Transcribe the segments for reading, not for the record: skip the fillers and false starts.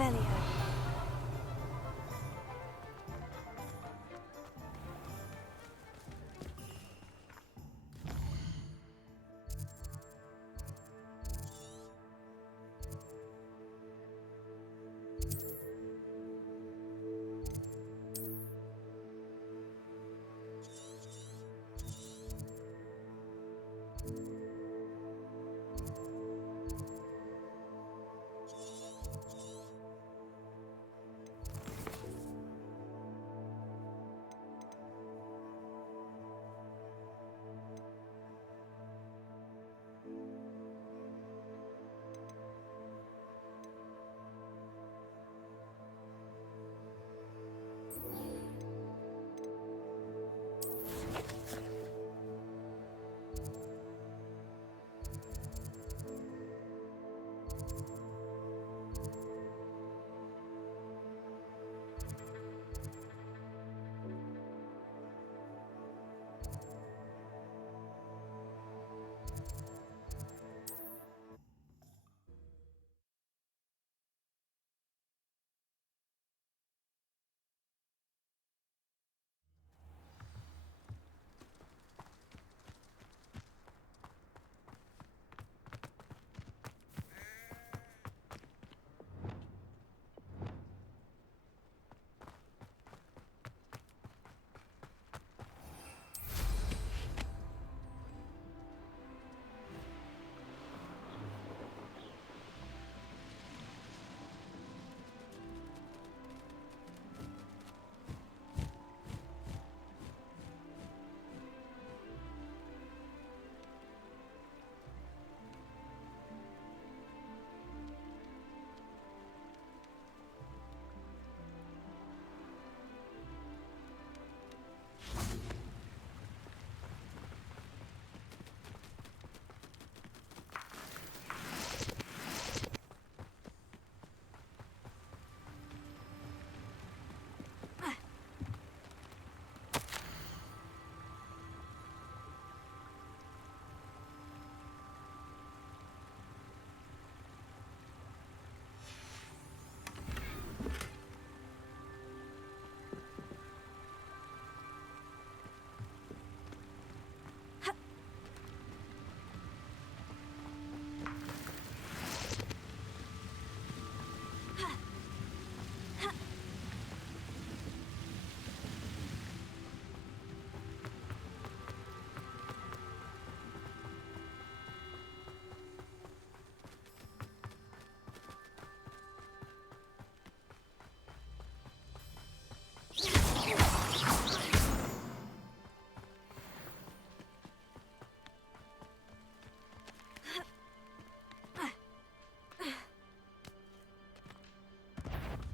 Revelio.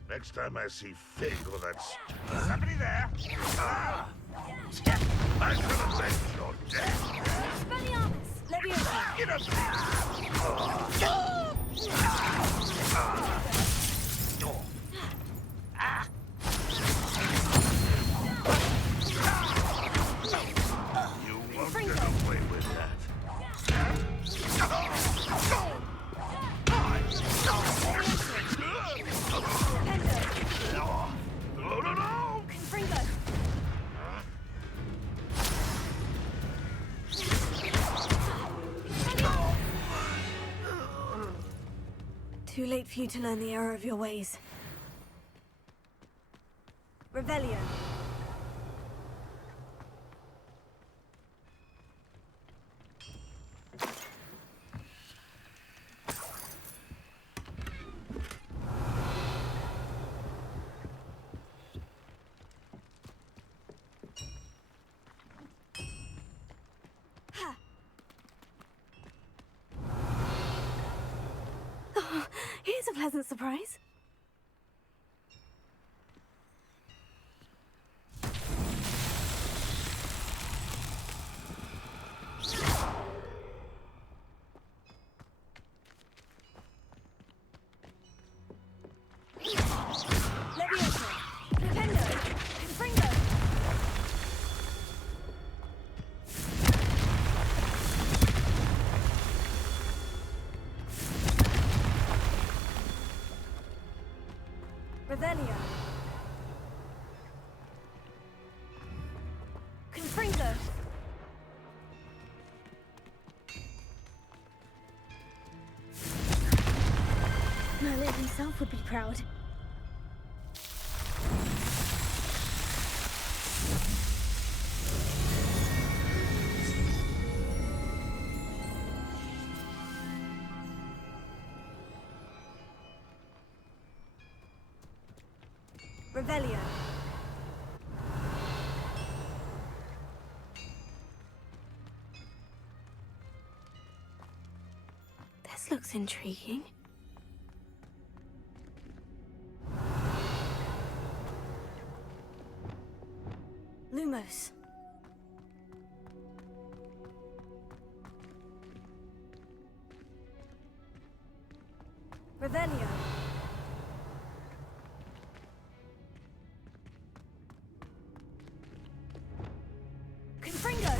Next time I see Fig or that somebody there! I shall avenge your death! Expelliarmus! Leviosa! Get up! You won't get away with that. Too late for you to learn the error of your ways. Revelio. Oh, here's a pleasant surprise. Revelio. Confringo. Merlin himself would be proud. Revelio. This looks intriguing. Lumos. Revelio. Confringo.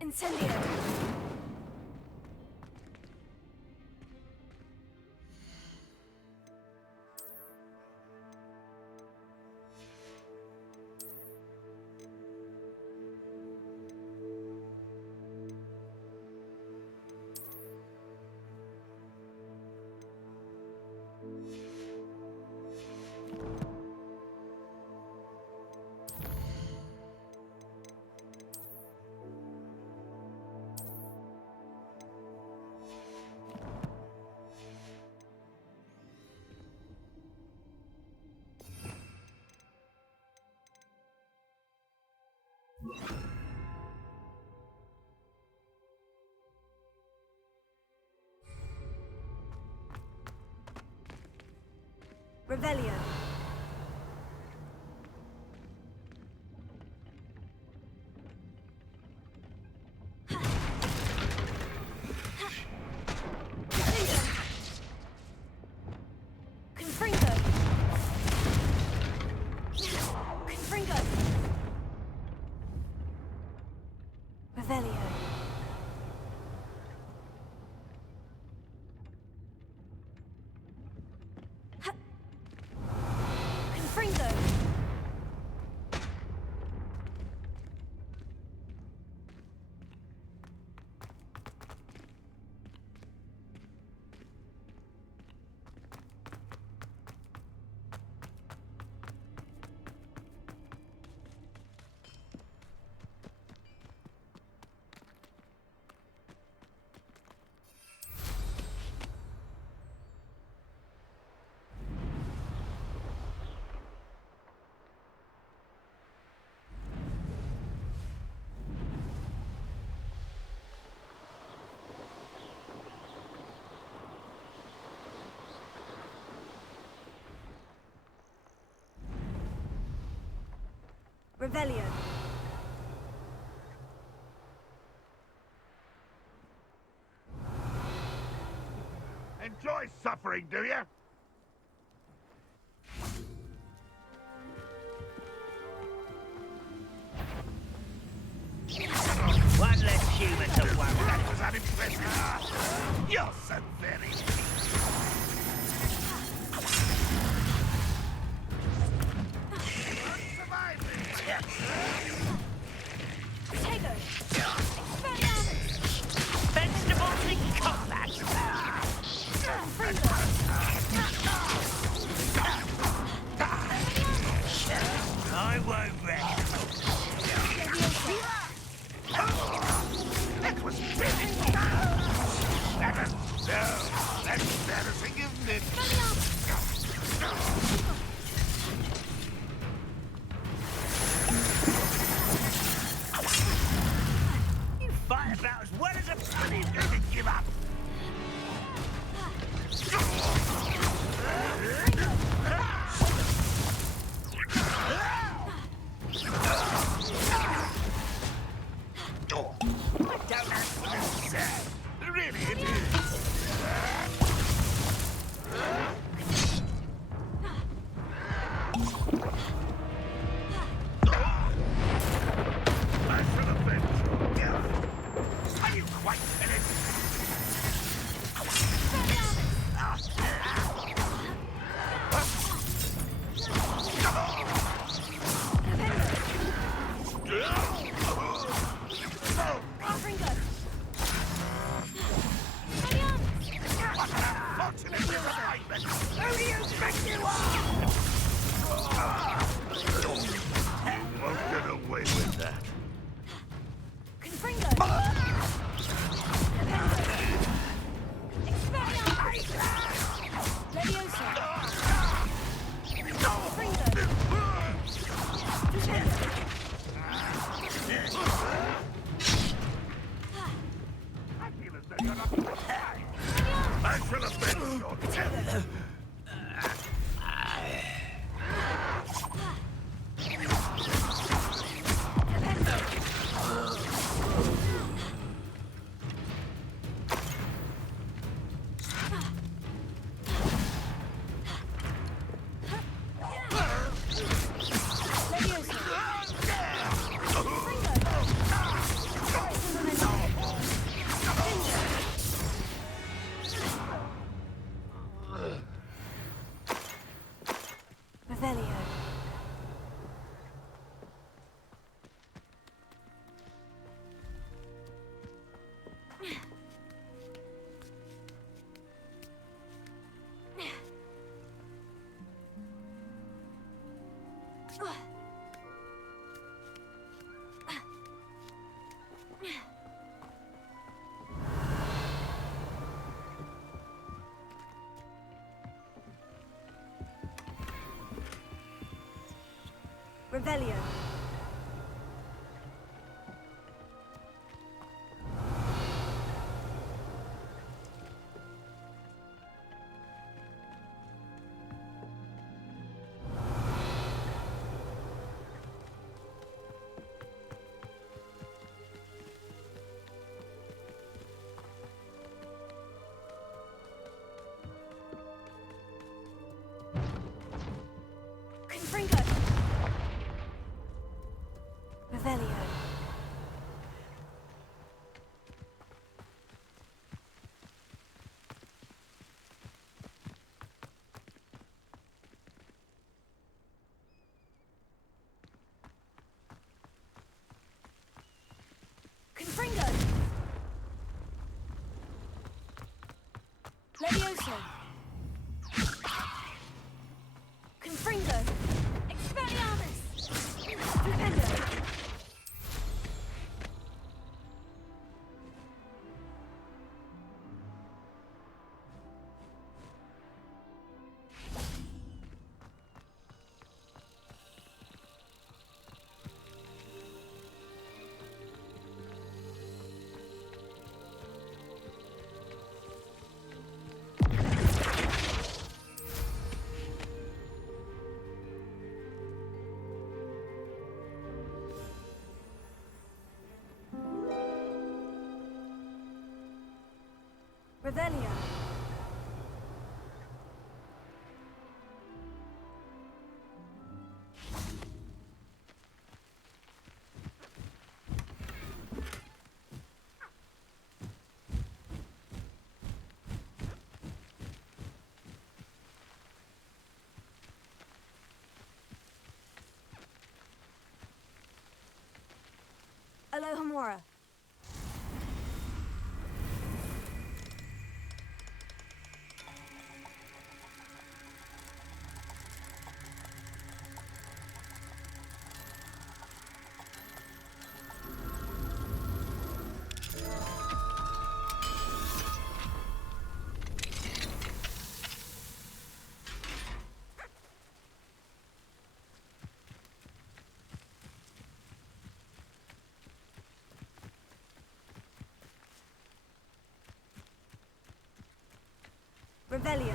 Incendio. Revelio. Confringo. Confringo. Revelio. Confringo. Revelio. Enjoy suffering, do you? One less human to worry. That was unimpressive. You're so very... Potato. Vegetables in combat. Confringo. I won't rest. That was finished. That's embarrassing, isn't it? You fight about as well as a bunny's going to give up. I feel as though you're not I shall avenge your death. Revelio. Confringo. Revelio. Confringo. Levioso. Confringo. Expelliarmus. Defendo. Revelio. Alohomora. Revelio.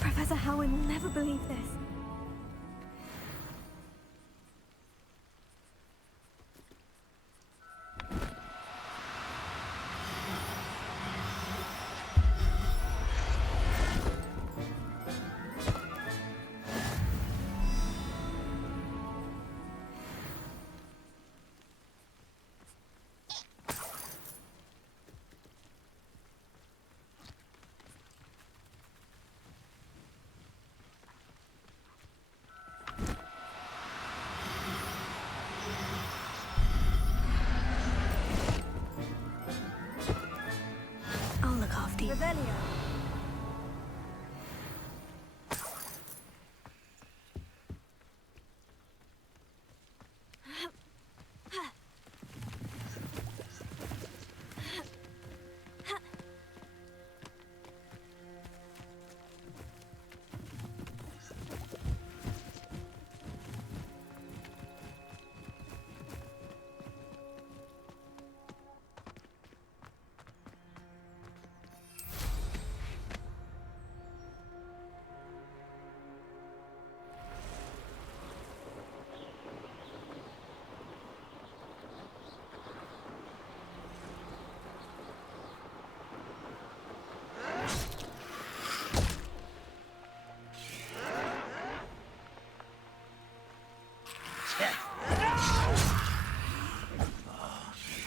Professor Howard will never believe this. Revelio.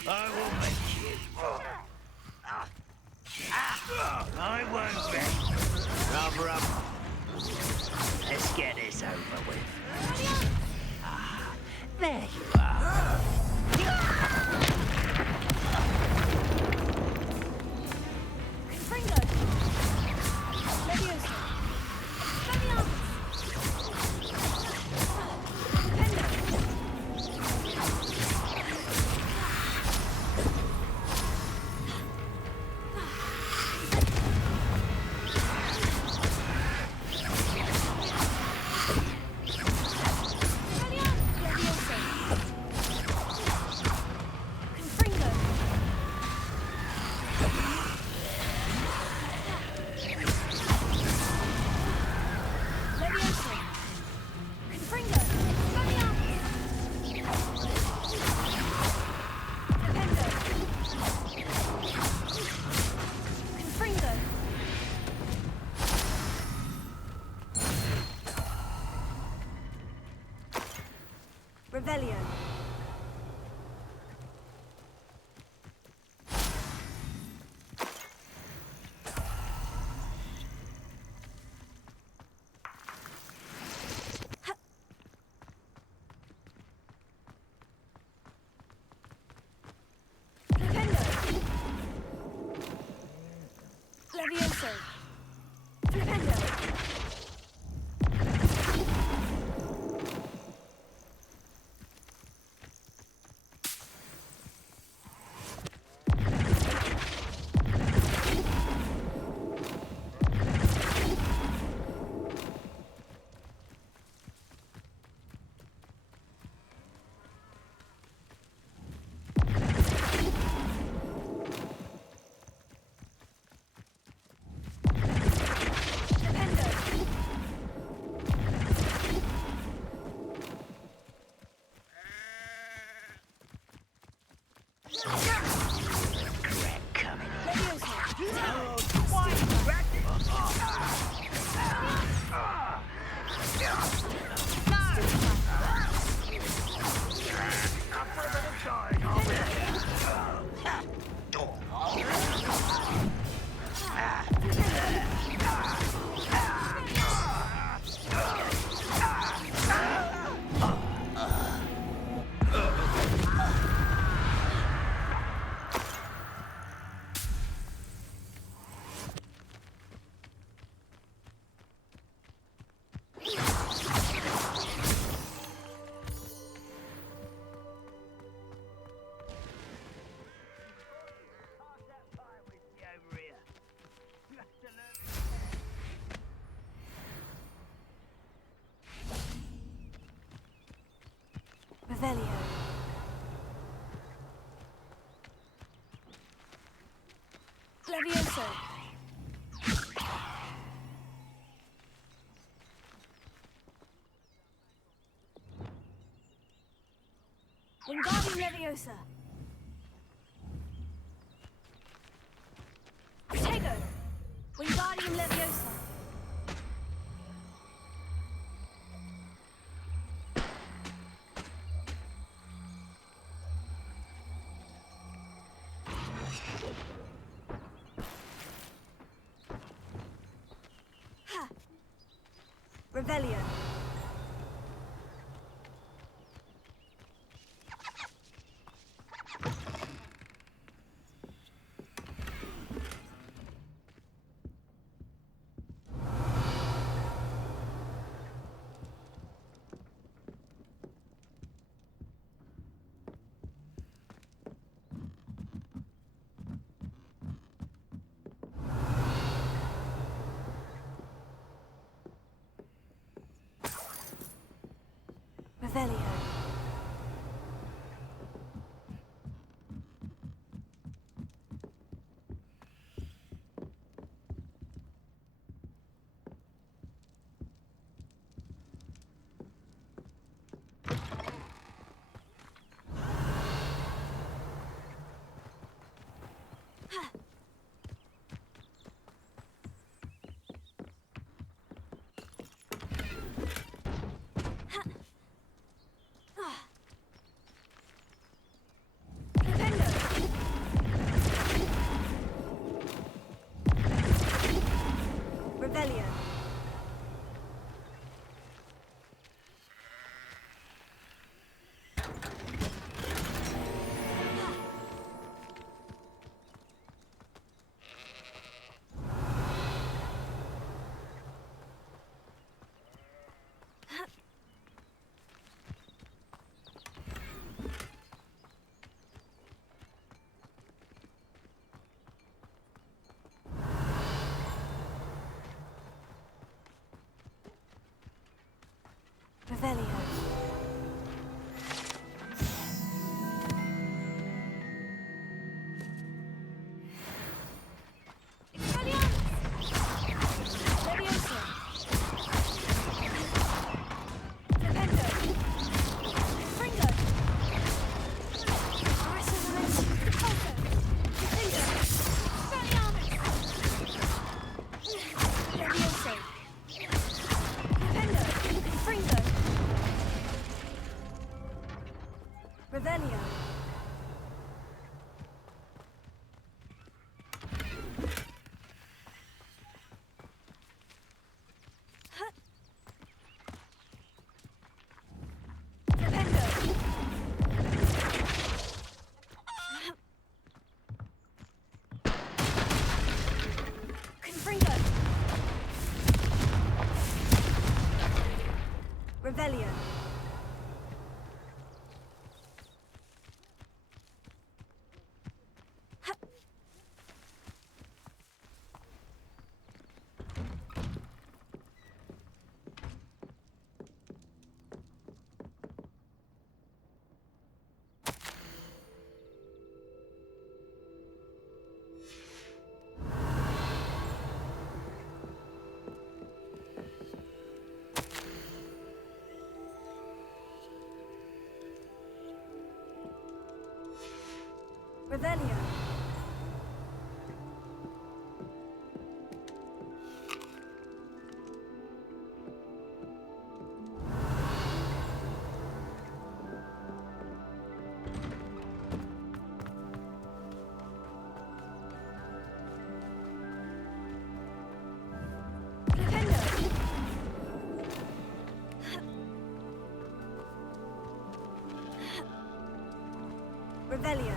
I will make you. I won't bet. Rub, rub. Let's get this over with. There you are. Fringo. Leviosa. Fabian. Revelio. Levioso. Flipendo. Revelio. Levioso. Wingardium Leviosa. Protego. Wingardium Leviosa. Revelio. Revelio. Revelio. Revelio. Revelio. Revelio. Revelio. Revelio.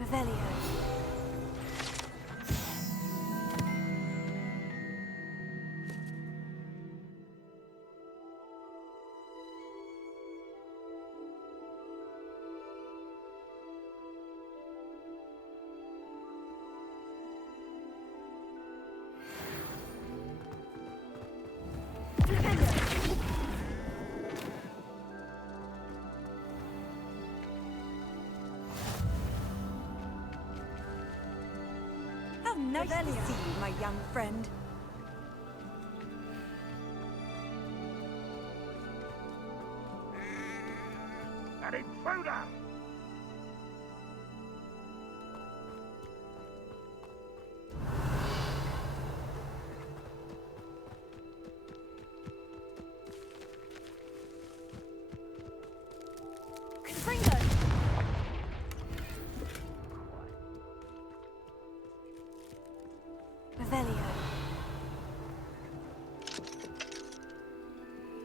Revelio. How nice to see you, my young friend. An intruder! Revelio.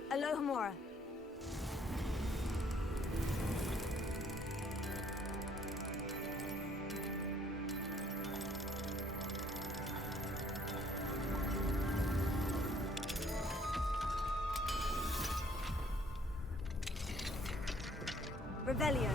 Alohomora. Revelio.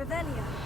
Revelio.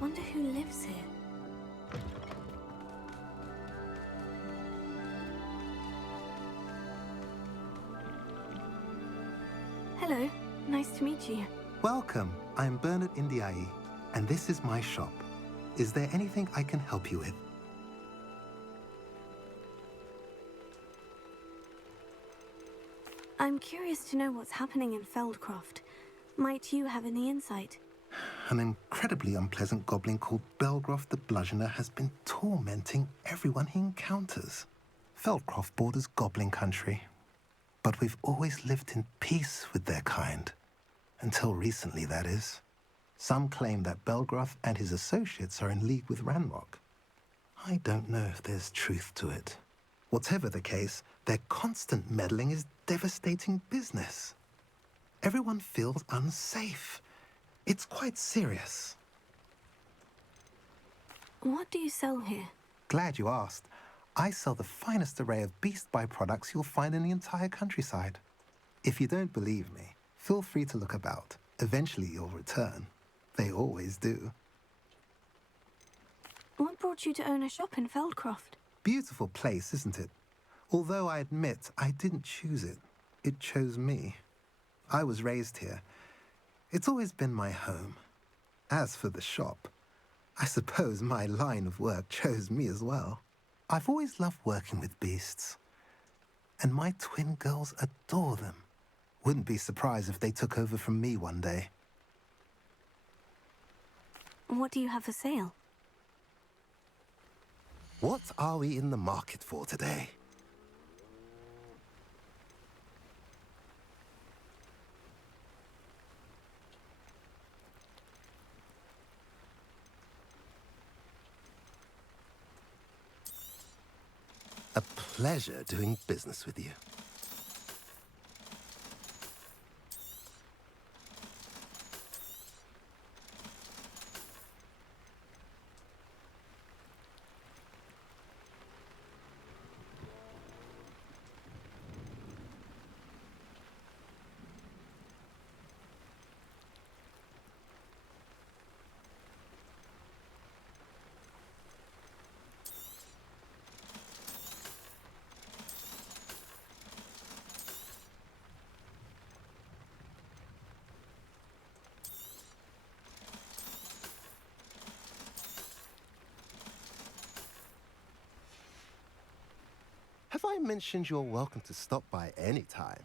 Wonder who lives here. Hello, nice to meet you. Welcome. I'm Bernard Indiaye, and this is my shop. Is there anything I can help you with? I'm curious to know what's happening in Feldcroft. Might you have any insight? An incredibly unpleasant goblin called Belgroth the Bludgeoner has been tormenting everyone he encounters. Feldcroft borders goblin country, but we've always lived in peace with their kind. Until recently, that is. Some claim that Belgroth and his associates are in league with Ranrock. I don't know if there's truth to it. Whatever the case, their constant meddling is devastating business. Everyone feels unsafe. It's quite serious. What do you sell here? Glad you asked. I sell the finest array of Beast Buy products you'll find in the entire countryside. If you don't believe me, feel free to look about. Eventually you'll return. They always do. What brought you to own a shop in Feldcroft? Beautiful place, isn't it? Although I admit I didn't choose it. It chose me. I was raised here. It's always been my home. As for the shop, I suppose my line of work chose me as well. I've always loved working with beasts. And my twin girls adore them. Wouldn't be surprised if they took over from me one day. What do you have for sale? What are we in the market for today? A pleasure doing business with you. Have I mentioned you're welcome to stop by any time?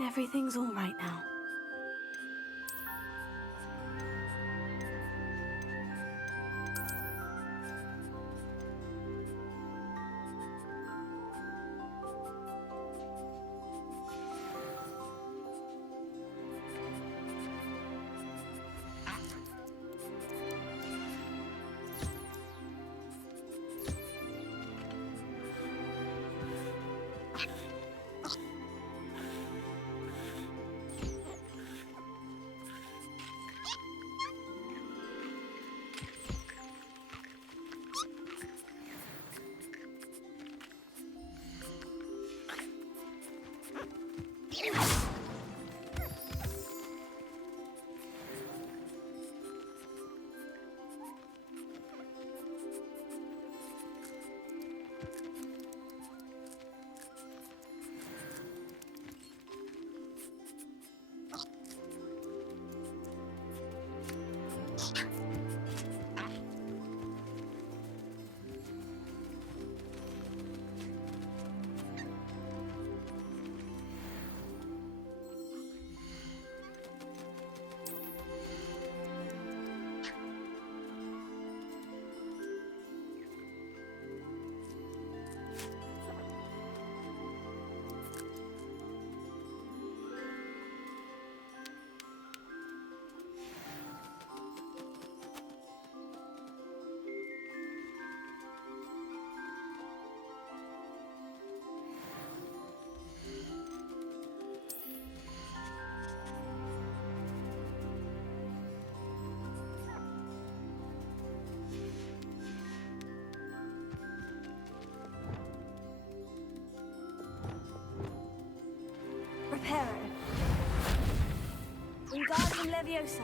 Everything's all right now. Reparo. Wingardium Leviosa.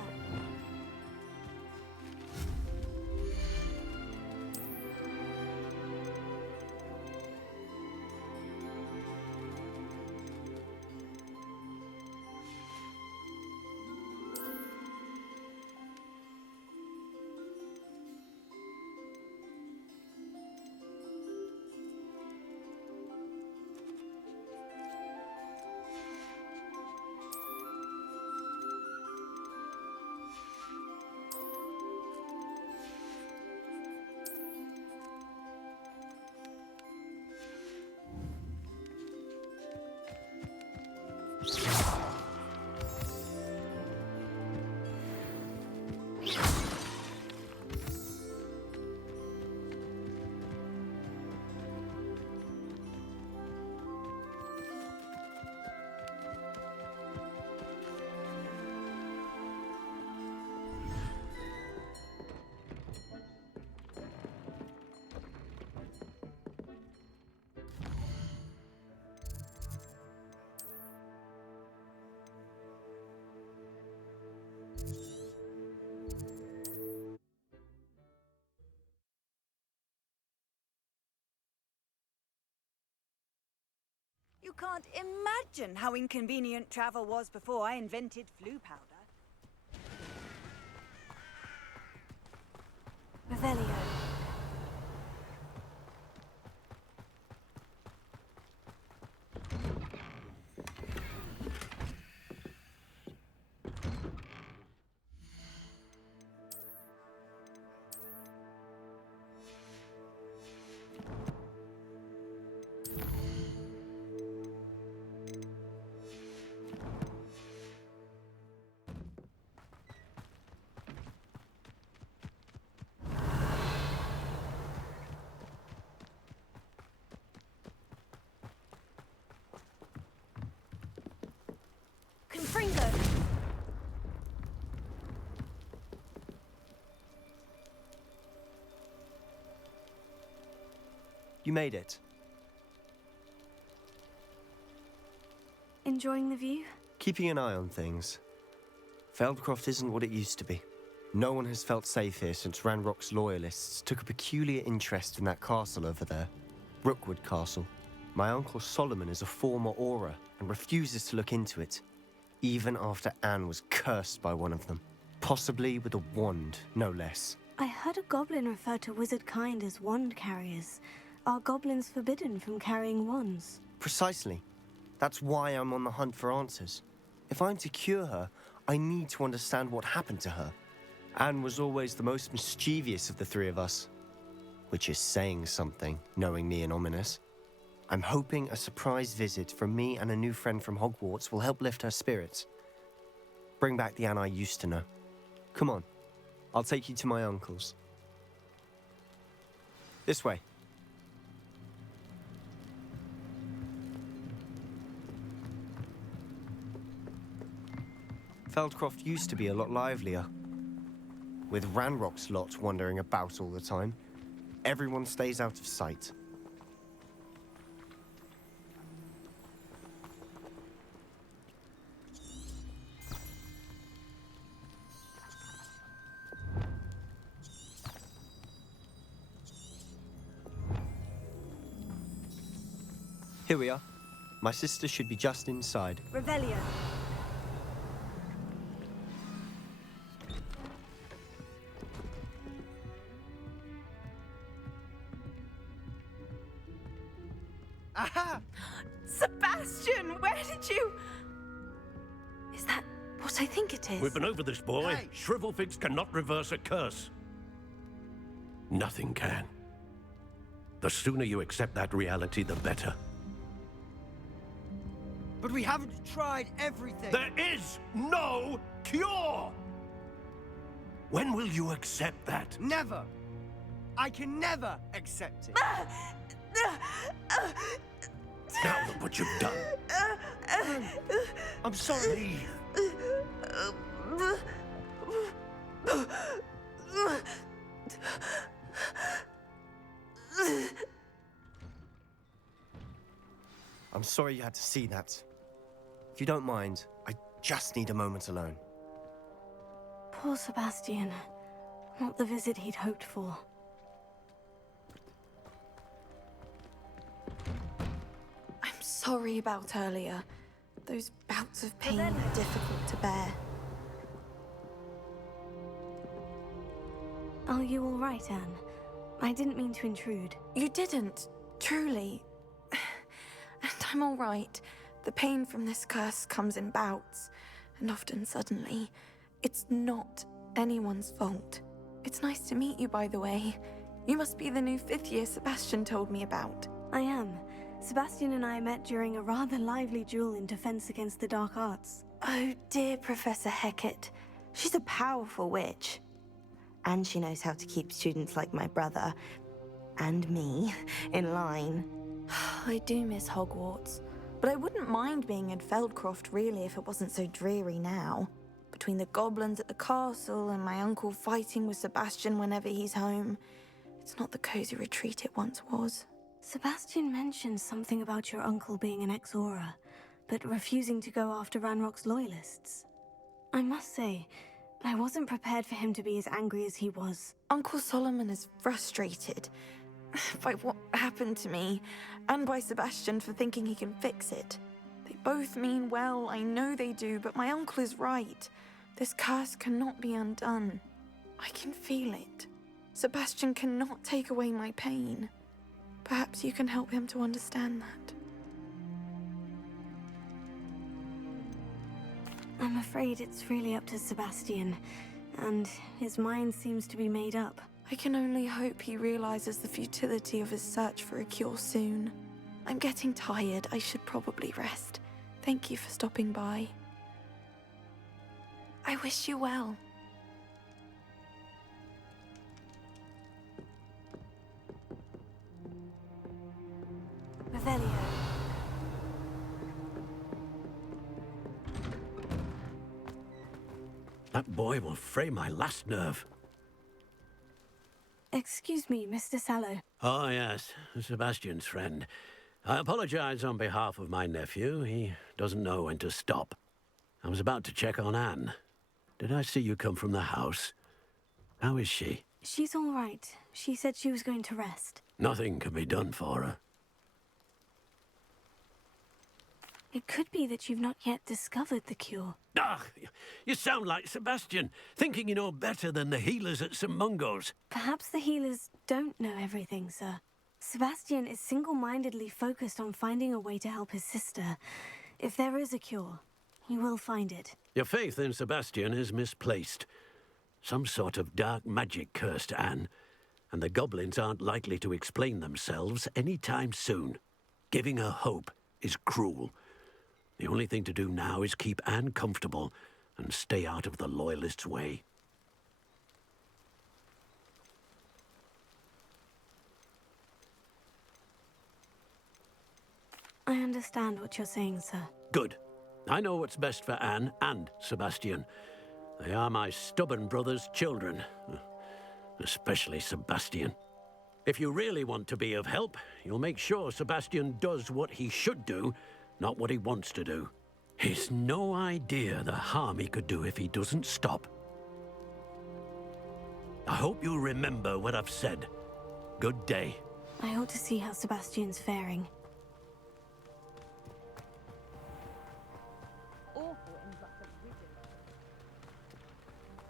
You can't imagine how inconvenient travel was before I invented flu powder. Revelio. Confringo. You made it. Enjoying the view? Keeping an eye on things. Feldcroft isn't what it used to be. No one has felt safe here since Ranrock's loyalists took a peculiar interest in that castle over there. Rookwood Castle. My uncle Solomon is a former Auror and refuses to look into it, even after Anne was cursed by one of them. Possibly with a wand, no less. I heard a goblin refer to wizard kind as wand carriers. Are goblins forbidden from carrying wands? Precisely. That's why I'm on the hunt for answers. If I'm to cure her, I need to understand what happened to her. Anne was always the most mischievous of the three of us. Which is saying something, knowing me and ominous. I'm hoping a surprise visit from me and a new friend from Hogwarts will help lift her spirits. Bring back the Anne I used to know. Come on, I'll take you to my uncle's. This way. Feldcroft used to be a lot livelier. With Ranrock's lot wandering about all the time, everyone stays out of sight. Here we are. My sister should be just inside. Revelio. Aha! Sebastian, where did you... Is that what I think it is? We've been over this, boy. Hey. Shrivelfigs cannot reverse a curse. Nothing can. The sooner you accept that reality, the better. But we haven't tried everything. There is no cure! When will you accept that? Never. I can never accept it. Now look what you've done. I'm sorry. I'm sorry you had to see that. If you don't mind, I just need a moment alone. Poor Sebastian. Not the visit he'd hoped for. I'm sorry about earlier. Those bouts of pain are difficult to bear. Are you all right, Anne? I didn't mean to intrude. You didn't, truly. And I'm all right. The pain from this curse comes in bouts, and often suddenly. It's not anyone's fault. It's nice to meet you, by the way. You must be the new 5th year Sebastian told me about. I am. Sebastian and I met during a rather lively duel in Defense Against the Dark Arts. Oh, dear Professor Hecat. She's a powerful witch. And she knows how to keep students like my brother, and me, in line. I do miss Hogwarts. But I wouldn't mind being in Feldcroft, really, if it wasn't so dreary now. Between the goblins at the castle and my uncle fighting with Sebastian whenever he's home. It's not the cozy retreat it once was. Sebastian mentioned something about your uncle being an ex-Aura, but refusing to go after Ranrock's loyalists. I must say, I wasn't prepared for him to be as angry as he was. Uncle Solomon is frustrated by what happened to me, and by Sebastian for thinking he can fix it. They both mean well, I know they do, but my uncle is right. This curse cannot be undone. I can feel it. Sebastian cannot take away my pain. Perhaps you can help him to understand that. I'm afraid it's really up to Sebastian, and his mind seems to be made up. I can only hope he realizes the futility of his search for a cure soon. I'm getting tired. I should probably rest. Thank you for stopping by. I wish you well. Revelio. That boy will fray my last nerve. Excuse me, Mr. Sallow. Oh, yes, Sebastian's friend. I apologize on behalf of my nephew. He doesn't know when to stop. I was about to check on Anne. Did I see you come from the house? How is she? She's all right. She said she was going to rest. Nothing can be done for her. It could be that you've not yet discovered the cure. Ah, you sound like Sebastian, thinking you know better than the healers at St. Mungo's. Perhaps the healers don't know everything, sir. Sebastian is single-mindedly focused on finding a way to help his sister. If there is a cure, he will find it. Your faith in Sebastian is misplaced. Some sort of dark magic cursed Anne, and the goblins aren't likely to explain themselves anytime soon. Giving her hope is cruel. The only thing to do now is keep Anne comfortable and stay out of the Loyalists' way. I understand what you're saying, sir. Good. I know what's best for Anne and Sebastian. They are my stubborn brother's children. Especially Sebastian. If you really want to be of help, you'll make sure Sebastian does what he should do, not what he wants to do. He's no idea the harm he could do if he doesn't stop. I hope you'll remember what I've said. Good day. I ought to see how Sebastian's faring.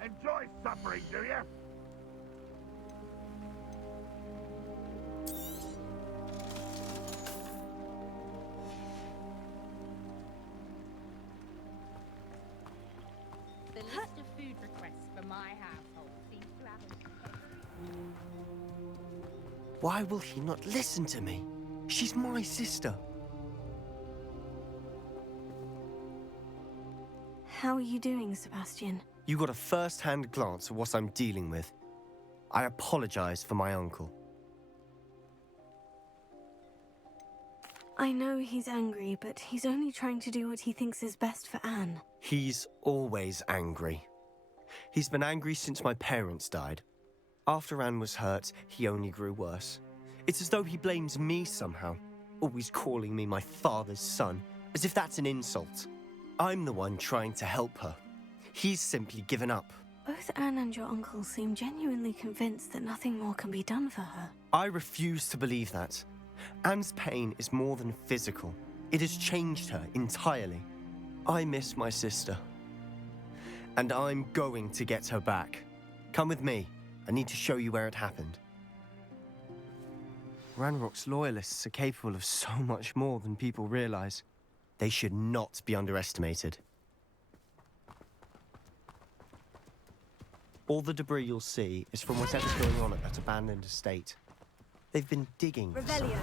Enjoy suffering, do you? The list of food requests for my household seems to have Why will he not listen to me? She's my sister. How are you doing, Sebastian? You got a first-hand glance at what I'm dealing with. I apologize for my uncle. I know he's angry, but he's only trying to do what he thinks is best for Anne. He's always angry. He's been angry since my parents died. After Anne was hurt, he only grew worse. It's as though he blames me somehow, always calling me my father's son, as if that's an insult. I'm the one trying to help her. He's simply given up. Both Anne and your uncle seem genuinely convinced that nothing more can be done for her. I refuse to believe that. Anne's pain is more than physical. It has changed her entirely. I miss my sister. And I'm going to get her back. Come with me. I need to show you where it happened. Ranrock's loyalists are capable of so much more than people realize. They should not be underestimated. All the debris you'll see is from whatever's going on at that abandoned estate. They've been digging for something. Revelio.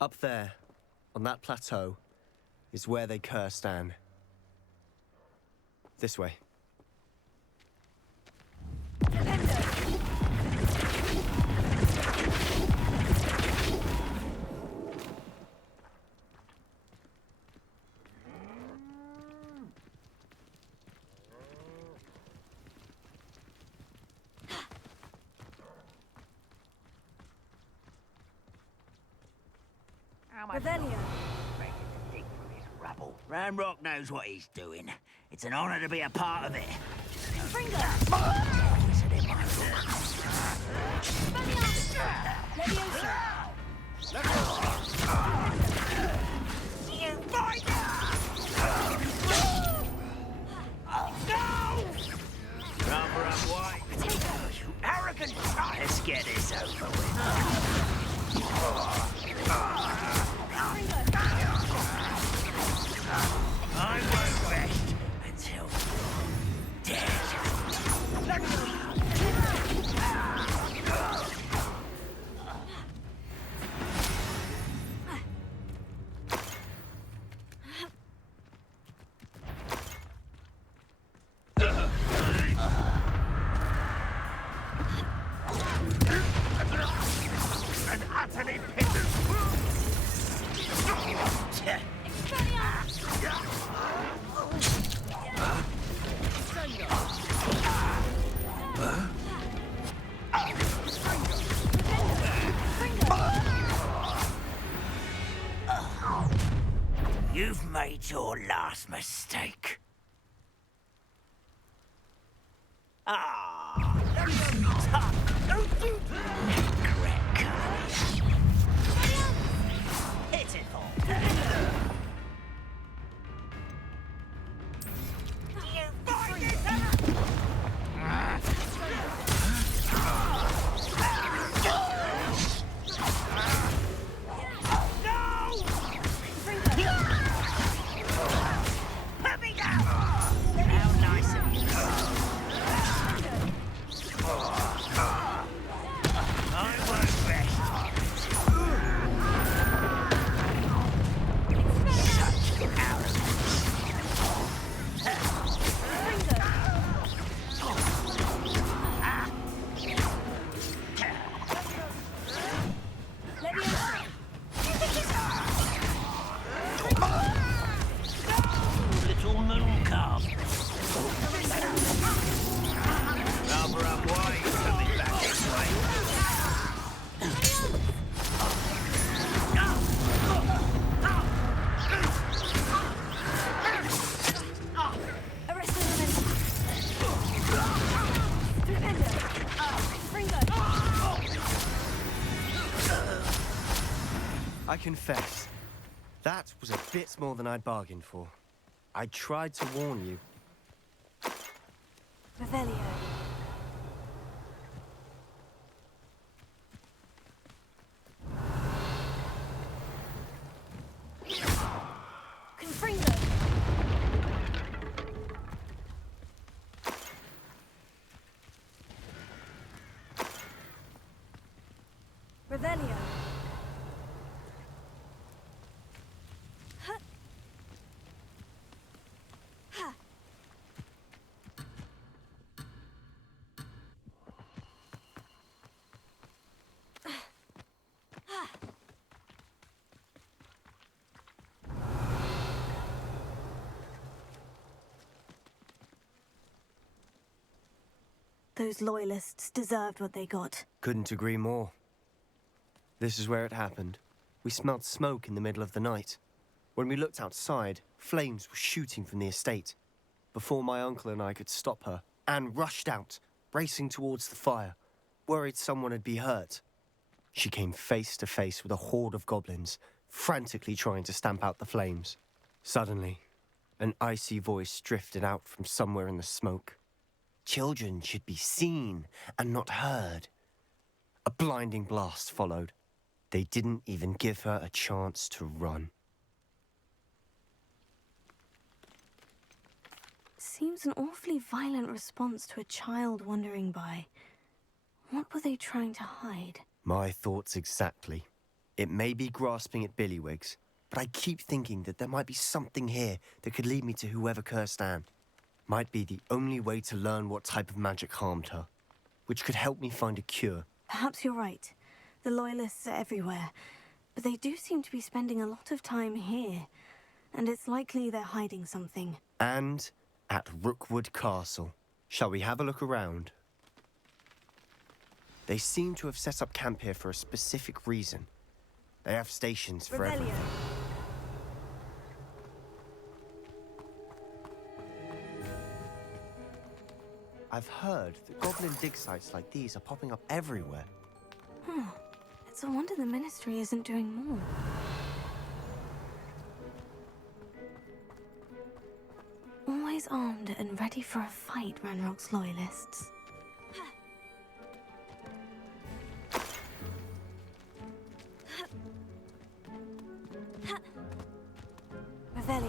Up there, on that plateau, is where they cursed Anne. This way. Revelio. Ranrock knows what he's doing. It's an honor to be a part of it. Rather unwise. You arrogant. Let's get this over with. I won't rest until you're dead. And utterly You've made your last mistake. Don't do that. Correct, confess, that was a bit more than I'd bargained for. I tried to warn you. Revelio. Confringo. Revelio. Those loyalists deserved what they got. Couldn't agree more. This is where it happened. We smelled smoke in the middle of the night. When we looked outside, flames were shooting from the estate. Before my uncle and I could stop her, Anne rushed out, racing towards the fire, worried someone had been hurt. She came face to face with a horde of goblins, frantically trying to stamp out the flames. Suddenly, an icy voice drifted out from somewhere in the smoke. Children should be seen and not heard. A blinding blast followed. They didn't even give her a chance to run. Seems an awfully violent response to a child wandering by. What were they trying to hide? My thoughts exactly. It may be grasping at billywhigs, but I keep thinking that there might be something here that could lead me to whoever cursed Anne. Might be the only way to learn what type of magic harmed her, which could help me find a cure. Perhaps you're right. The Loyalists are everywhere, but they do seem to be spending a lot of time here, and it's likely they're hiding something. And at Rookwood Castle. Shall we have a look around? They seem to have set up camp here for a specific reason. They have stations for everything. I've heard that goblin dig sites like these are popping up everywhere. It's a wonder the Ministry isn't doing more. Always armed and ready for a fight, Ranrock's Loyalists. Revelio.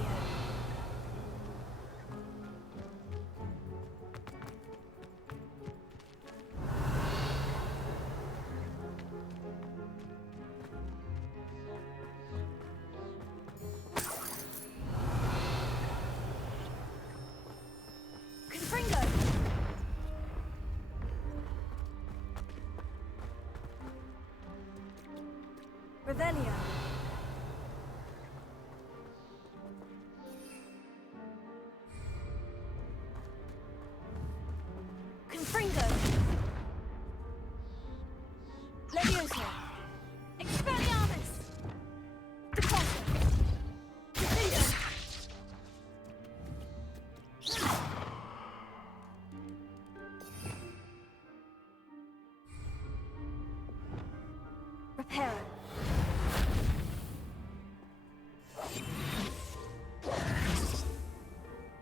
Revelio. Confringo. Leviosa. Expelliarmus. Deposit. Defeated. Reparo.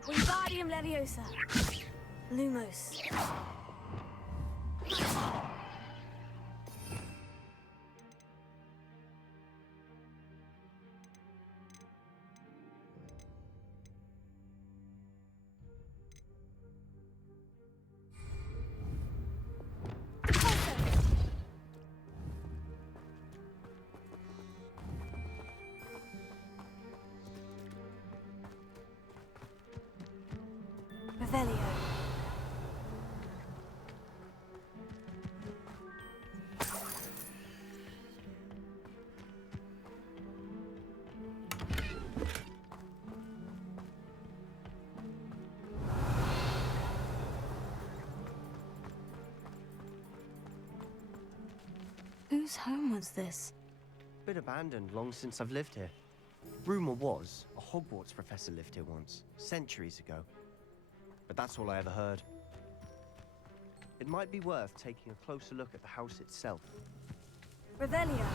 Wingardium Leviosa. Lumos. Revelio. Whose home was this? Been abandoned long since I've lived here. Rumor was a Hogwarts professor lived here once, centuries ago. But that's all I ever heard. It might be worth taking a closer look at the house itself. Revelio.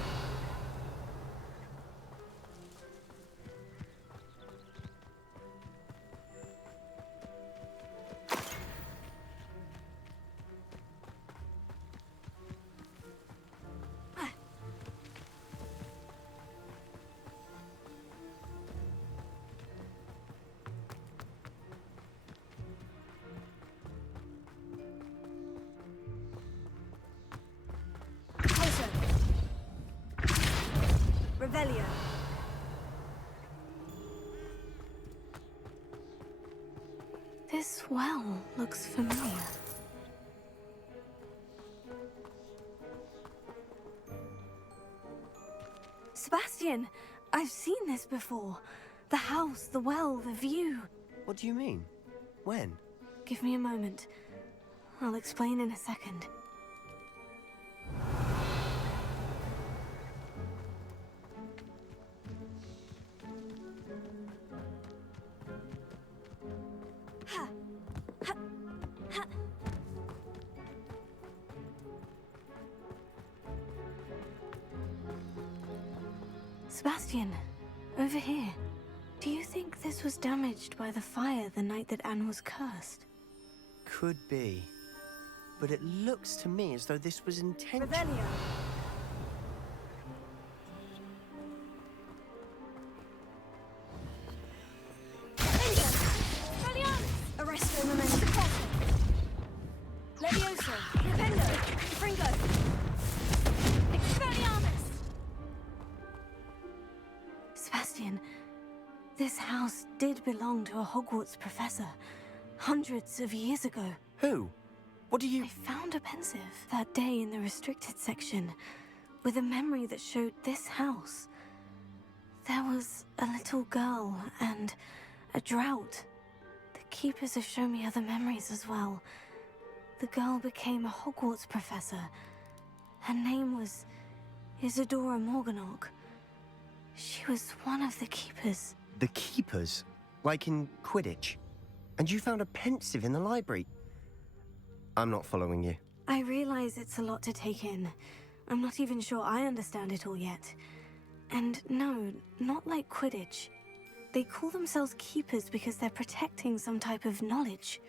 This well looks familiar. Sebastian, I've seen this before. The house, the well, the view. What do you mean? When? Give me a moment. I'll explain in a second. Sebastian, over here. Do you think this was damaged by the fire the night that Anne was cursed? Could be. But it looks to me as though this was intentional. Revelio. Arresto momento. Levioso. Rependo. Fringo. Expelliarmus. Sebastian, this house did belong to a Hogwarts professor, hundreds of years ago. Who? What do you... I found a pensive that day in the restricted section, with a memory that showed this house. There was a little girl and a drought. The keepers have shown me other memories as well. The girl became a Hogwarts professor. Her name was Isadora Morganach. She was one of the keepers. The keepers? Like in Quidditch? And you found a pensive in the library? I'm not following you. I realize it's a lot to take in. I'm not even sure I understand it all yet. And no, not like Quidditch. They call themselves keepers because they're protecting some type of knowledge.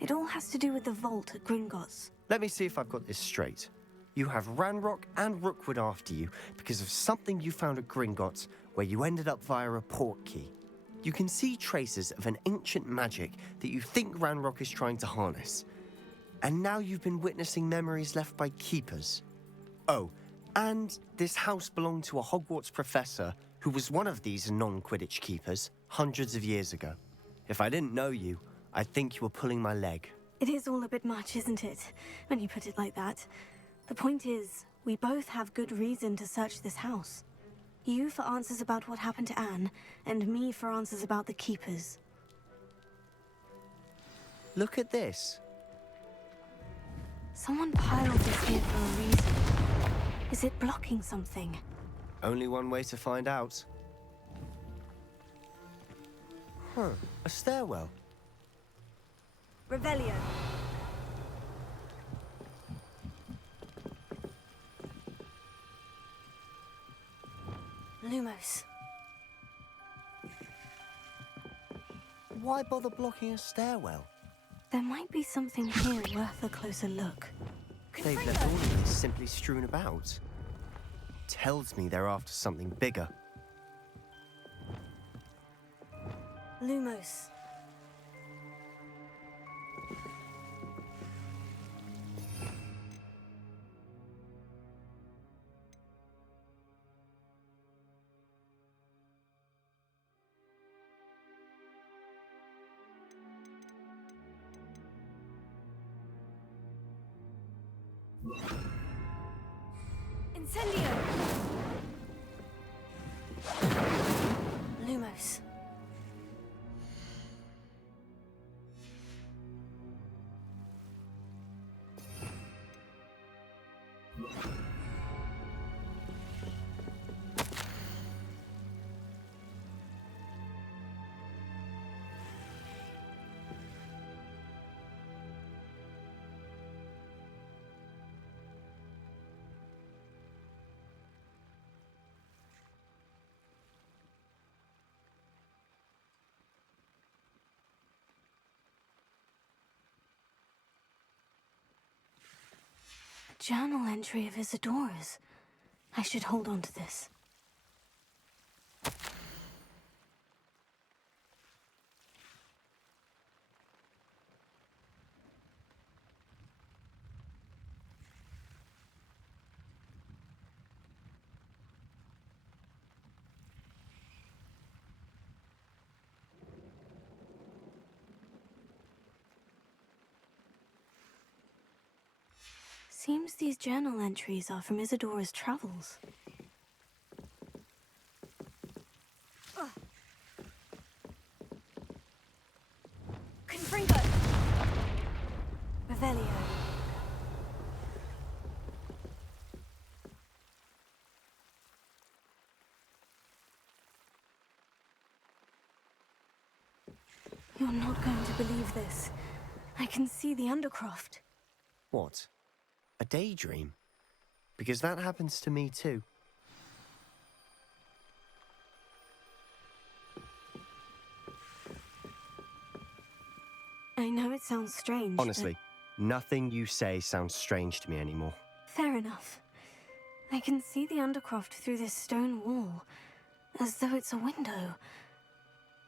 It all has to do with the vault at Gringotts. Let me see if I've got this straight. You have Ranrock and Rookwood after you because of something you found at Gringotts where you ended up via a port key. You can see traces of an ancient magic that you think Ranrock is trying to harness. And now you've been witnessing memories left by keepers. Oh, and this house belonged to a Hogwarts professor who was one of these non-Quidditch keepers hundreds of years ago. If I didn't know you, I'd think you were pulling my leg. It is all a bit much, isn't it, when you put it like that? The point is, we both have good reason to search this house. You for answers about what happened to Anne, and me for answers about the keepers. Look at this. Someone piled this here for a reason. Is it blocking something? Only one way to find out. Huh, a stairwell. Revelio. Lumos. Why bother blocking a stairwell? There might be something here worth a closer look. They've left all of this simply strewn about. Tells me they're after something bigger. Lumos. Incendio. Lumos. Journal entry of Isadora's. I should hold on to this. Seems these journal entries are from Isadora's travels. Confringo! Revelio. You're not going to believe this. I can see the Undercroft. What? A daydream? Because that happens to me too. I know it sounds strange. Honestly, nothing you say sounds strange to me anymore. Fair enough. I can see the Undercroft through this stone wall, as though it's a window.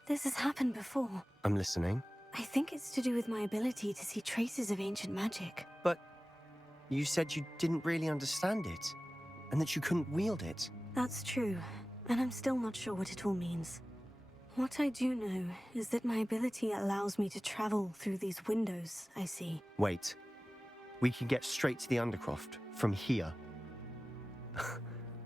This has happened before. I'm listening. I think it's to do with my ability to see traces of ancient magic. But you said you didn't really understand it, and that you couldn't wield it. That's true, and I'm still not sure what it all means. What I do know is that my ability allows me to travel through these windows I see. Wait. We can get straight to the Undercroft from here.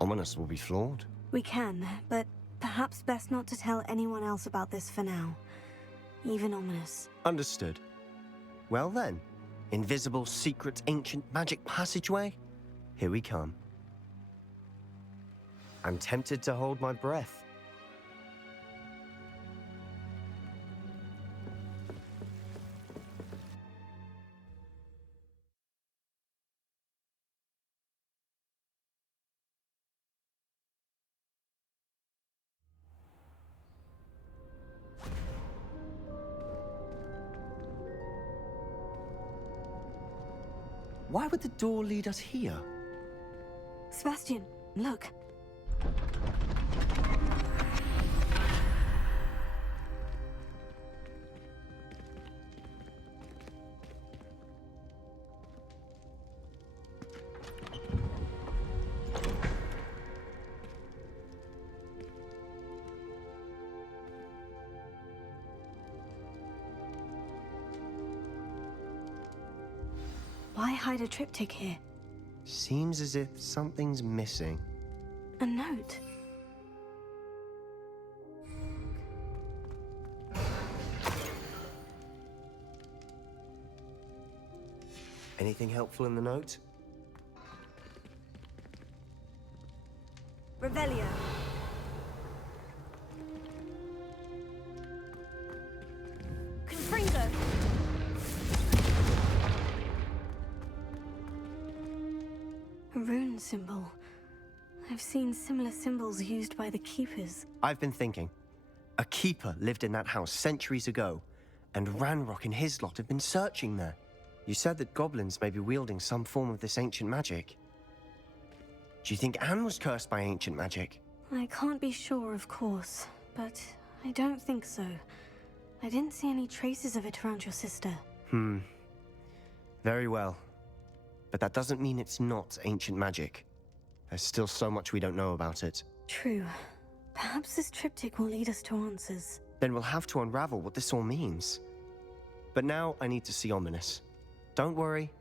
Ominous will be flawed. We can, but perhaps best not to tell anyone else about this for now. Even Ominous. Understood. Well then, invisible, secret, ancient magic passageway? Here we come. I'm tempted to hold my breath. Why would the door lead us here? Sebastian, look. Why hide a triptych here? Seems as if something's missing. A note. Anything helpful in the note? Revelio. Confringo. A rune symbol. I've seen similar symbols used by the Keepers. I've been thinking. A keeper lived in that house centuries ago, and Ranrock and his lot have been searching there. You said that goblins may be wielding some form of this ancient magic. Do you think Anne was cursed by ancient magic? I can't be sure, of course, but I don't think so. I didn't see any traces of it around your sister. Very well. But that doesn't mean it's not ancient magic. There's still so much we don't know about it. True. Perhaps this triptych will lead us to answers. Then we'll have to unravel what this all means. But now I need to see Ominous. Don't worry,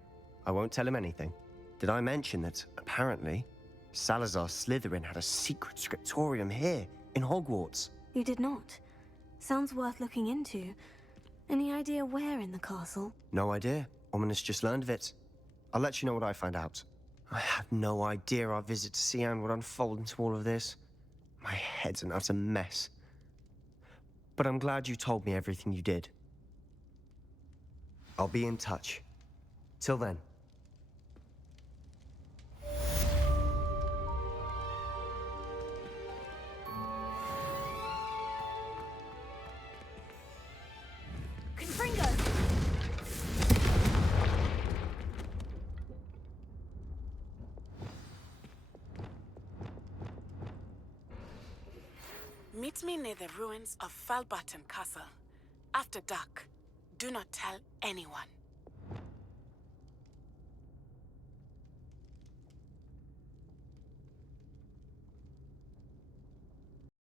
I won't tell him anything. Did I mention that, apparently, Salazar Slytherin had a secret scriptorium here, in Hogwarts? You did not. Sounds worth looking into. Any idea where in the castle? No idea. Ominous just learned of it. I'll let you know what I find out. I had no idea our visit to Sian would unfold into all of this. My head's an utter mess. But I'm glad you told me everything you did. I'll be in touch. Till then. Confringo. Meet me near the ruins of Falbaton Castle. After dark. Do not tell anyone.